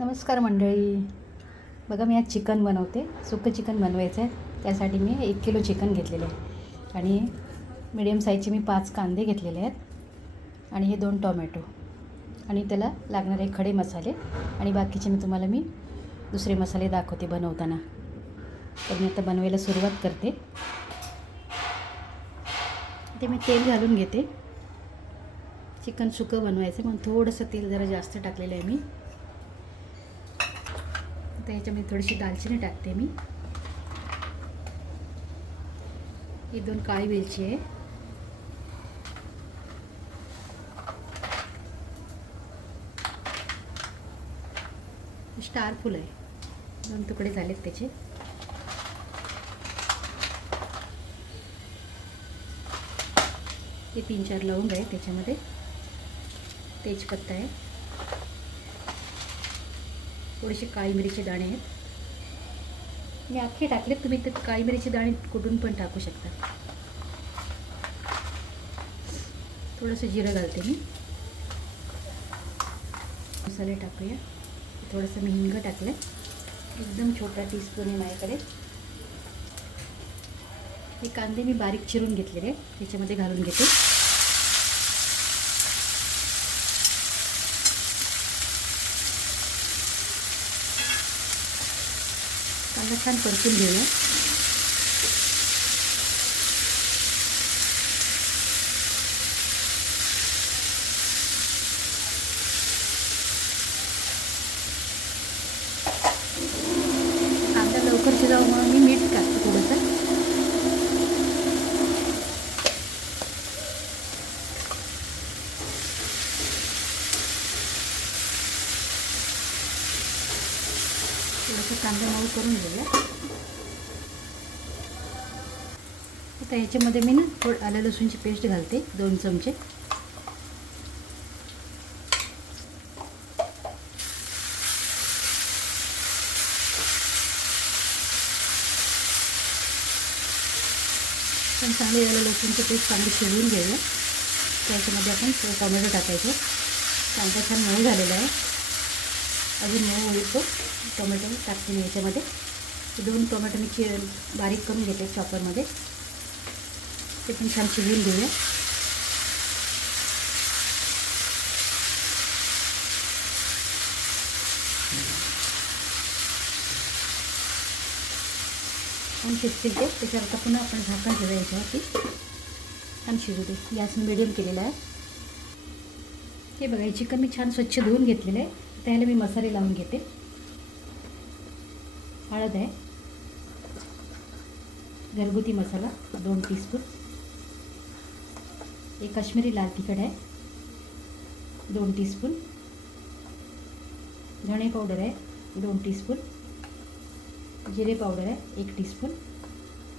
नमस्कार मंडळी. बघा मी आज चिकन बनवते. सुकं चिकन बनवायचं आहे त्यासाठी मी एक किलो चिकन घेतलेलं आहे. आणि मिडियम साईजचे मी पाच कांदे घेतलेले आहेत. आणि हे दोन टोमॅटो. आणि त्याला लागणारे खडे मसाले. आणि बाकीचे मी तुम्हाला मी दुसरे मसाले दाखवते बनवताना. तर मी आता बनवायला सुरुवात करते. ते मी तेल घालून घेते. चिकन सुकं बनवायचं म्हणून थोडंसं तेल जरा जास्त टाकलेलं आहे मी. आता याच्यामध्ये थोडीशी दालचिनी टाकते मी. ही दोन काळी वेलची आहे. स्टार फुल आहे. दोन तुकडे झालेत त्याचे. हे तीन चार लवंग आहे त्याच्यामध्ये. तेजपत्ता आहे. थोडेसे काळी मिरीचे दाणे आहेत. मी अख्खे टाकलेत तुम्ही ते काळी मिरीचे दाणे कुठून पण टाकू शकता. थोडंसं जिरं घालते मी. मसाले टाकूया. थोडंसं मी हिंग टाकलं एकदम छोटा टीस्पून आहे माझ्याकडे. हे कांदे मी बारीक चिरून घेतलेले त्याच्यामध्ये घालून घेते. कांदा छान परतून घेऊया. कांदा लवकर शिजावं म्हणून मी मीठ टाकते थोडंसं थोडंसं कांदे मऊ करून घेऊया. आता ह्याच्यामध्ये मी ना थोडं आल्या लसूणची पेस्ट घालते दोन चमचे. पण चांगली आलं लसूणची पेस्ट चांगली शिजवून घेऊया. त्याच्यामध्ये आपण टोमॅटो टाकायचं. कांदा छान मऊ झालेला आहे. अजून मऊ होईल तो. टोमॅटो टाकते मी याच्यामध्ये. दोन टोमॅटो मी चि बारीक करून घेते चॉपरमध्ये. ते पण छान शिजवून घेऊया. छान शिजतील ते. त्याच्यावर आता पुन्हा आपण झाकण ठेवूया याच्यावरती. छान शिजू दे गॅस मिडियम केलेला आहे. हे बघा हे चिकन मी छान स्वच्छ धुवून घेतलेलं आहे. त्याला मी मसाले लावून घेते. हळद आहे. घरगुती मसाला दोन टीस्पून एक काश्मीरी लाल तिखट आहे. दोन टीस्पून धणे पावडर आहे दोन टीस्पून जिरे पावडर आहे एक टीस्पून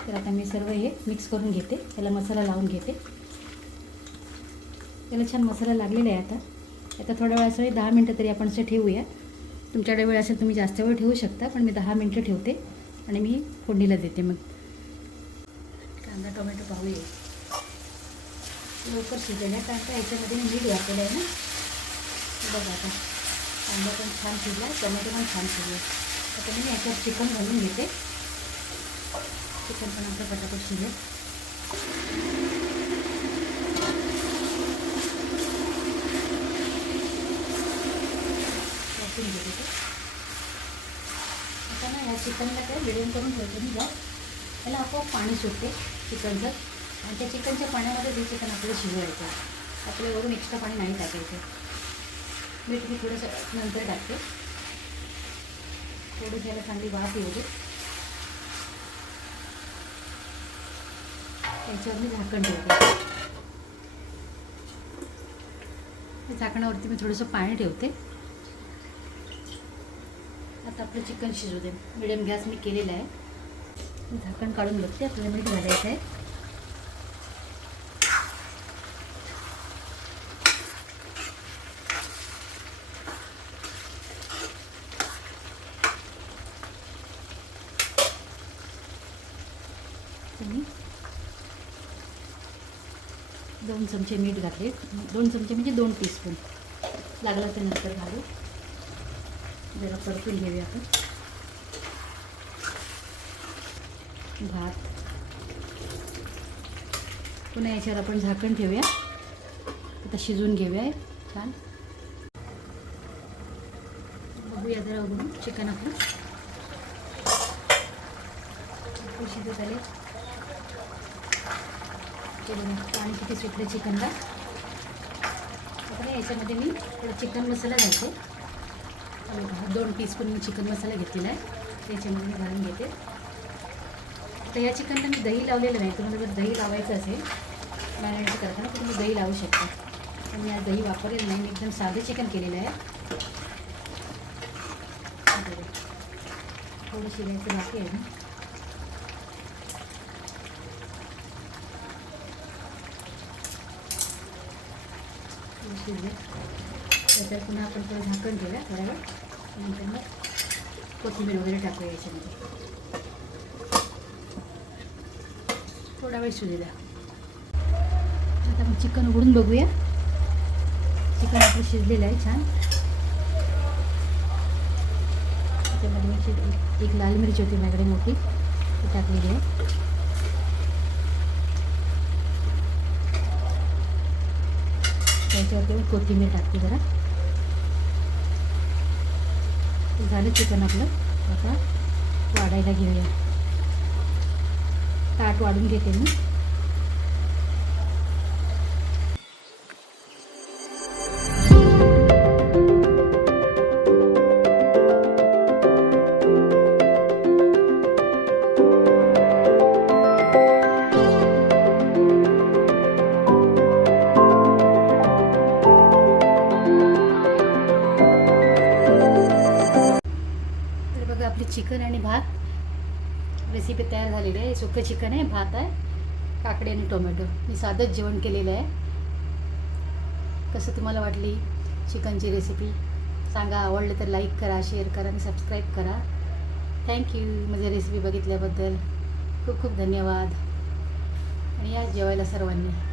तर आता मी सर्व हे मिक्स करून घेते. त्याला मसाला लावून घेते. त्याला छान मसाला लागलेला आहे आता. आता थोड्या वेळासाठी दहा मिनटं तरी आपण असं ठेवूया. तुमच्याकडे वेळ असेल तुम्ही जास्त वेळ ठेवू शकता पण मी दहा मिनटं ठेवते आणि मी फोडणीला देते मग. कांदा टोमॅटो पाहूया. लवकर शिजलेला आहे कारण का याच्यामध्ये मी मीठ घातलेलं आहे ना. बघा आता कांदा पण छान शिजला आहे टोमॅटो पण छान शिजला. आता मी ह्याच्यात चिकन घालून घेते. चिकन पण आपलं पटापट शिजेल टाकून घेते ते आता ना ह्या चिकनला काय मिडियम करून ठेवते मी गॅस. त्याला आपोआप पाणी सुटते चिकनचं. आणि त्या चिकनच्या पाण्यामध्ये ते चिकन आपल्याला शिजवायचं आपल्या वरून एक्स्ट्रा पाणी नाही टाकायचं. मीठ मी थोडंसं नंतर टाकते. थोडं त्याला चांगली वाफ येऊ दे त्याच्यावर मी झाकण ठेवते. झाकणावरती मी थोडंसं पाणी ठेवते. आता आपलं चिकन शिजू दे. मिडियम गॅस मी केलेला आहे. झाकण काढून बघते आपल्याला मीठ घालायचं आहे. तुम्ही दोन चमचे मीठ घातले. दोन चमचे म्हणजे दोन टीस्पून लागला त्यानंतर घालू जरा परतून घेऊया आपण. भात. पुन्हा याच्यावर आपण झाकण ठेवूया. आता शिजवून घेऊया. छान. बघूया जरा उघडून. चिकन आपलं शिजत आले. पाणी किती सुटलं चिकनला. आता याच्यामध्ये मी थोडं चिकन मसाला घालते. आणि दोन टीस्पून मी चिकन मसाला घेतलेला आहे. त्याच्यामध्ये मी घालून घेते. आता या चिकनला मी दही लावलेलं नाही तुम्हाला जर दही लावायचं असेल मॅरिनेट करताना तर तुम्ही दही लावू शकता. पण मी आज दही वापरलेलं नाही मी एकदम साधं चिकन केलेलं आहे. थोडं शिरायचं बाकी आहे. ना शिजले त्याच्यात पुन्हा आपण थोडं झाकण ठेवूया थोड्या वेळ नंतर मग कोथिंबीर वगैरे टाकूया याच्यामध्ये. थोडा वेळ शिजू द्या. आता मग चिकन उघडून बघूया. चिकन आपलं शिजलेलं आहे छान. त्याच्यामध्ये मी एक लाल मिरची होती माझ्याकडे मोठी. ती टाकलेली आहे त्याच्यावरती मी कोथिंबीर टाकते जरा. ते झालं चिकन आपलं. आता वाढायला घेऊया ताट वाढून घेते मी. चिकन आणि भात. रेसिपी तयार झालेली आहे. सुकं चिकन आहे भात आहे काकडी आणि टोमॅटो. मी साधंच जेवण केलेलं आहे. कसं तुम्हाला वाटली चिकनची रेसिपी सांगा. आवडलं तर लाईक करा शेअर करा आणि सबस्क्राईब करा. थँक्यू माझी रेसिपी बघितल्याबद्दल खूप खूप धन्यवाद. आणि या जेवायला सर्वांनी.